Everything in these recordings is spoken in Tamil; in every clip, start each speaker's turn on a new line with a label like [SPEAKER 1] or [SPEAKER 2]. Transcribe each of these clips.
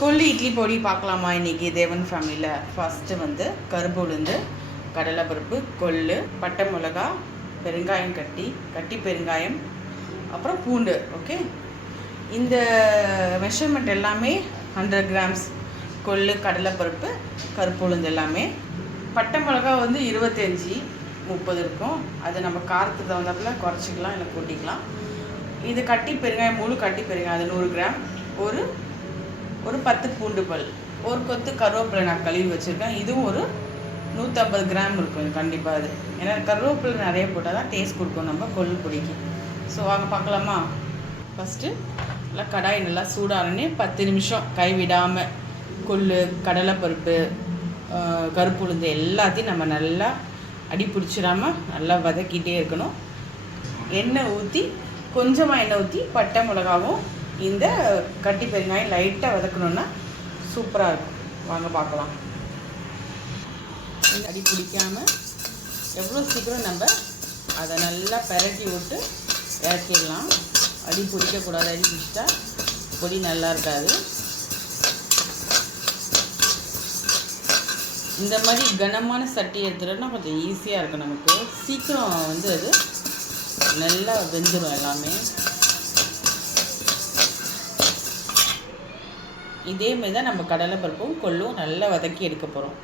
[SPEAKER 1] கொல்லி இட்லி பொடி பார்க்கலாமா இன்றைக்கி தேவன் ஃபேமிலியில் ஃபஸ்ட்டு வந்து கருப்பு உளுந்து கடலைப்பருப்பு கொள்ளு பட்டை மிளகா பெருங்காயம் கட்டி கட்டி பெருங்காயம் அப்புறம் பூண்டு ஓகே இந்த மெஷர்மெண்ட் எல்லாமே ஹண்ட்ரட் கிராம்ஸ் கொள்ளு கடலைப்பருப்பு கருப்பு உளுந்து எல்லாமே. பட்டை மிளகா வந்து இருபத்தஞ்சி முப்பது இருக்கும். அது நம்ம காரத்துக்கு தகுந்தாப்பில் குறைச்சிக்கலாம் இல்லை கூட்டிக்கலாம். இது கட்டி பெருங்காயம் முழு கட்டி பெருங்காயம் அது நூறு கிராம் ஒரு ஒரு பத்து பூண்டு பல் ஒரு கொத்து கருவேப்பிலை நான் கழுவி வச்சுருக்கேன். இதுவும் ஒரு நூற்றம்பது கிராம் இருக்கும் கண்டிப்பாக அது. ஏன்னா கருவேப்பிலை நிறைய போட்டால் தான் டேஸ்ட் கொடுக்கும் நம்ம கொள்ளு பொடிக்கு. ஸோ வாங்க பார்க்கலாமா? ஃபஸ்ட்டு நல்லா கடாய் நல்லா சூடானே பத்து நிமிஷம் கைவிடாமல் கொள்ளு கடலைப்பருப்பு கருப்பு உளுந்து எல்லாத்தையும் நம்ம நல்லா அடி பிடிச்சிடாமல் நல்லா வதக்கிட்டே இருக்கணும். எண்ணெய் ஊற்றி கொஞ்சமாக எண்ணெய் ஊற்றி பட்டை மிளகாவும் இந்த கட்டி பெருங்காயம் லைட்டாக வதக்கணுன்னா சூப்பராக இருக்கும். வாங்க பார்க்கலாம். அடி பிடிக்காம எவ்வளோ சீக்கிரம் நம்ம அதை நல்லா பெரட்டி விட்டு இறக்கிடலாம். அடி பிடிக்கக்கூடாது அடி பிடிச்சிட்டா பொடி நல்லா இருக்காது. இந்த மாதிரி கனமான சட்டி எடுத்துட்டோம்னா கொஞ்சம் ஈஸியாக இருக்கும் நமக்கு. சீக்கிரம் வந்து அது நல்லா வெந்துடும் எல்லாமே. இதே மாதிரி தான் நம்ம கடலைப்பருப்பும் கொள்ளும் நல்லா வதக்கி எடுக்க போகிறோம்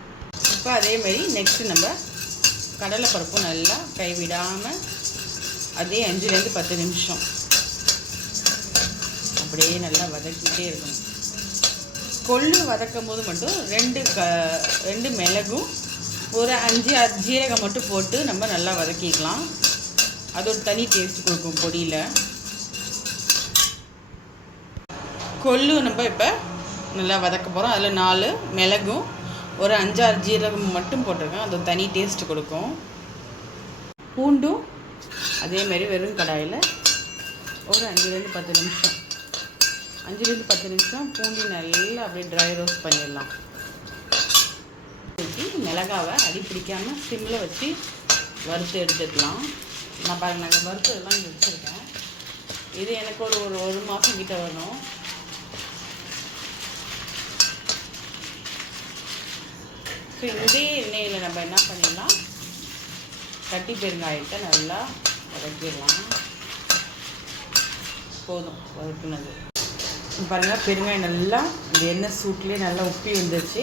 [SPEAKER 1] இப்போ அதேமாரி நெக்ஸ்ட்டு நம்ம கடலைப்பருப்பும் நல்லா கைவிடாமல் அதே அஞ்சுலேருந்து பத்து நிமிஷம் அப்படியே நல்லா வதக்கிட்டே இருக்கணும். கொள்ளு வதக்கும் போது மட்டும் ரெண்டு க ரெண்டு மிளகும் ஒரு அஞ்சு ஜீரகம் மட்டும் போட்டு நம்ம நல்லா வதக்கிக்கலாம். அது ஒரு தனி டேஸ்ட் கொடுக்கும் பொடியில். கொள்ளு நம்ம இப்போ நல்லா வதக்க போகிறோம் அதில் நாலு மிளகும் ஒரு அஞ்சாறு ஜீரகம் மட்டும் போட்டிருக்கேன். அது தனி டேஸ்ட் கொடுக்கும். பூண்டும் அதேமாரி வெறும் கடாயில் ஒரு அஞ்சுலேருந்து பத்து நிமிஷம். அஞ்சுலேருந்து பத்து நிமிஷம் பூண்டி நல்லா அப்படியே ட்ரை ரோஸ்ட் பண்ணிடலாம். மிளகாவை அடி பிடிக்காமல் சிம்மில் வச்சு வறுத்து எடுத்துக்கலாம். நான் பாருங்கள் நாங்கள் வறுத்து எல்லாம் இங்கே வச்சுருக்கேன். இது எனக்கு ஒரு ஒரு ஒரு மாதம் கிட்ட வரும். ஸோ இதே எண்ணெயில் நம்ம என்ன பண்ணிடலாம்? கட்டி பெருங்காயத்தை நல்லா வதக்கிடலாம். போதும் வதக்குனது. பாருங்கள் பெருங்காயம் நல்லா இந்த எண்ணெய் சூட்லேயே நல்லா உப்பி வந்துருச்சு.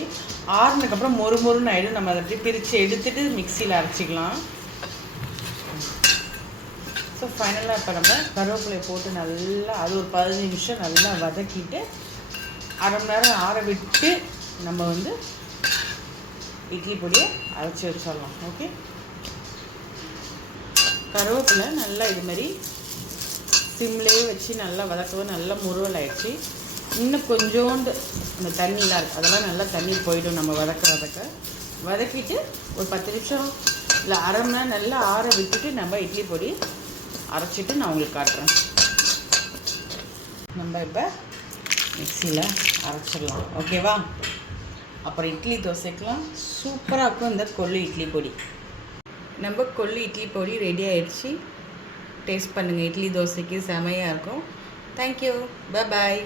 [SPEAKER 1] ஆறுனதுக்கப்புறம் மொறு மொறுன்னு ஆகிடும் நம்ம அதை அப்படியே பிரித்து எடுத்துட்டு மிக்சியில் அரைச்சிக்கலாம். ஸோ ஃபைனலாக இப்போ நம்ம கருவேப்பிலையை போட்டு நல்லா அது ஒரு பதினஞ்சு நிமிஷம் நல்லா வதக்கிட்டு அரை மணி நேரம் ஆற விட்டு நம்ம வந்து இட்லி பொடியை அரைச்சி வச்சிடலாம் ஓகே கருவேப்பிலை நல்லா இது மாதிரி சிம்லேயே வச்சு நல்லா வதக்கவும் நல்லா முருவல் ஆயிடுச்சு. இன்னும் கொஞ்சோண்டு இந்த தண்ணிலாம் இருக்குது அதெல்லாம் நல்லா தண்ணி போயிடும் நம்ம வதக்க வதக்க. வதக்கிட்டு ஒரு பத்து நிமிஷம் இல்லை அரை மணி நேரம் நல்லா ஆற விட்டுட்டு நம்ம இட்லி பொடி அரைச்சிட்டு நான் உங்களுக்கு காட்டுறேன். நம்ம இப்போ மிக்சியில் அரைச்சிடலாம் ஓகேவா அப்புறம் இட்லி தோசைக்கெலாம் சூப்பராக இருக்கும் இந்த கொள்ளு இட்லி பொடி. நம்ம கொள்ளு இட்லி பொடி ரெடி ஆயிடுச்சு. டேஸ்ட் பண்ணுங்கள் இட்லி தோசைக்கு செமையாக இருக்கும். Thank you bye